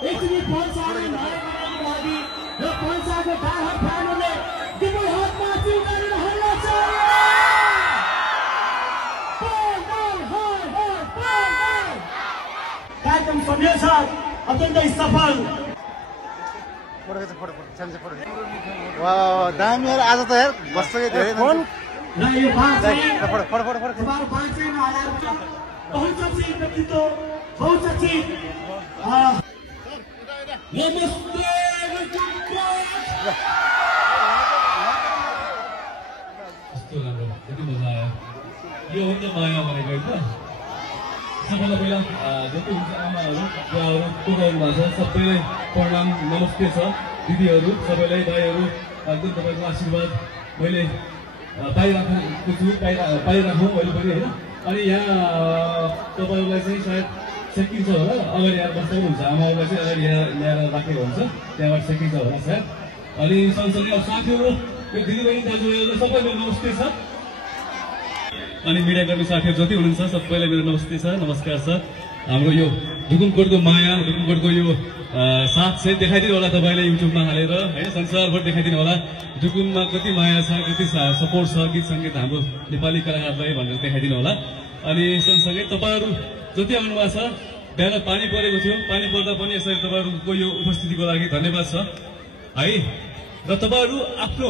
एकचोटि पञ्चायतले नयाँ लागि र पञ्चायतको दाहार फ्यानले दुवै हातमा चिउ गरेर हल्ला चाल्यो। कार्यक्रम सन्देश अत्यन्तै सफल। दामी यार आज त यार बस्दै धेरै र यो पाँचैमा हालेर बहुचर्चित व्यक्तित्व बहुचर्चित नमस्ते कस्तो राम्रो कति मजा आयो। यो हो नि त माया भनेको होइन। सबैलाई पहिला जति हुन्छ आमाहरू बुवाहरू को गर्नु भएको छ सबैलाई प्रणाम नमस्ते छ। दिदीहरू सबैलाई दाइहरू एकदम तपाईँको आशीर्वाद मैले पाइराखेको छु पाइराखौँ अहिले पनि होइन। अनि यहाँ तपाईँहरूलाई चाहिँ सायद सेकिन्छ होला अगाडि यहाँ बस्दै हुन्छ आमाहरूलाई चाहिँ अगाडि यहाँ ल्याएर राखेको हुन्छ त्यहाँबाट सेकिन्छ होला सायद। अनि सँगसँगै अब साथीहरू यो दिदीबहिनी दाजुभाइहरूलाई सबैलाई नमस्ते छ। अनि मिडियाकर्मी साथीहरू जति हुनुहुन्छ सबैलाई मेरो नमस्ते छ नमस्कार छ। हाम्रो यो ढुकुमकोटको माया ढुकुमकोटको यो साथ चाहिँ देखाइदिनु होला तपाईँले युट्युबमा हालेर होइन संसारभर देखाइदिनु होला ढुकुममा कति माया छ कति सपोर्ट छ गीत सङ्गीत हाम्रो नेपाली कलाकारलाई भनेर देखाइदिनु होला। अनि सँगसँगै तपाईँहरू जति आउनुभएको छ बिहान पानी परेको थियो पानी पर्दा पनि यसरी तपाईँहरूको यो उपस्थितिको लागि धन्यवाद छ है। र तपाईँहरू आफ्नो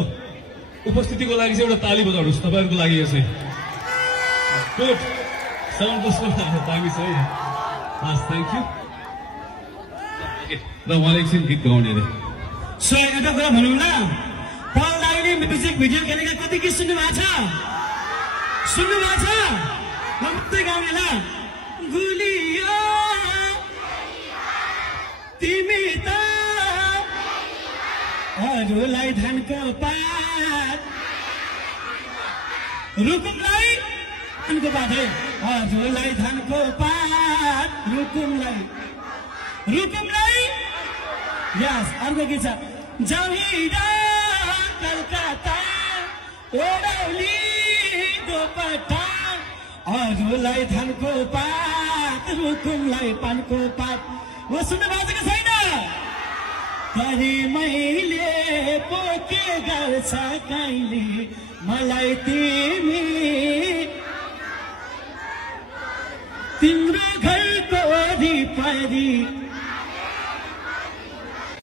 उपस्थितिको लागि चाहिँ एउटा ताली बजाउनुहोस् तपाईँहरूको लागि यो चाहिँ गुड साउन्ड कस्तो दामी छ है। हस् थ्याङ्क यू। र उहाँले एकछिन गीत गाउने अरे सो एउटा कुरा भनौँ न पल दाइले म्युजिक भिडियो खेलेका कति गीत सुन्नु भएको छ म मात्रै गाउने ल। गुलियो तिमी त अरूलाई धानको पात रुकुमलाई धानको पात है हजुरलाई धानको पात रुकुमलाई यस अर्को के छ जहिरा कलकत्ता ओडौली दोपट्टा अरूलाई धानको पात रुकुमलाई पानको पात। वो सुन्नु भएको छ छैन तरी मैले पो के गर्छ कहिले मलाई तिम्रो घरको वरिपरि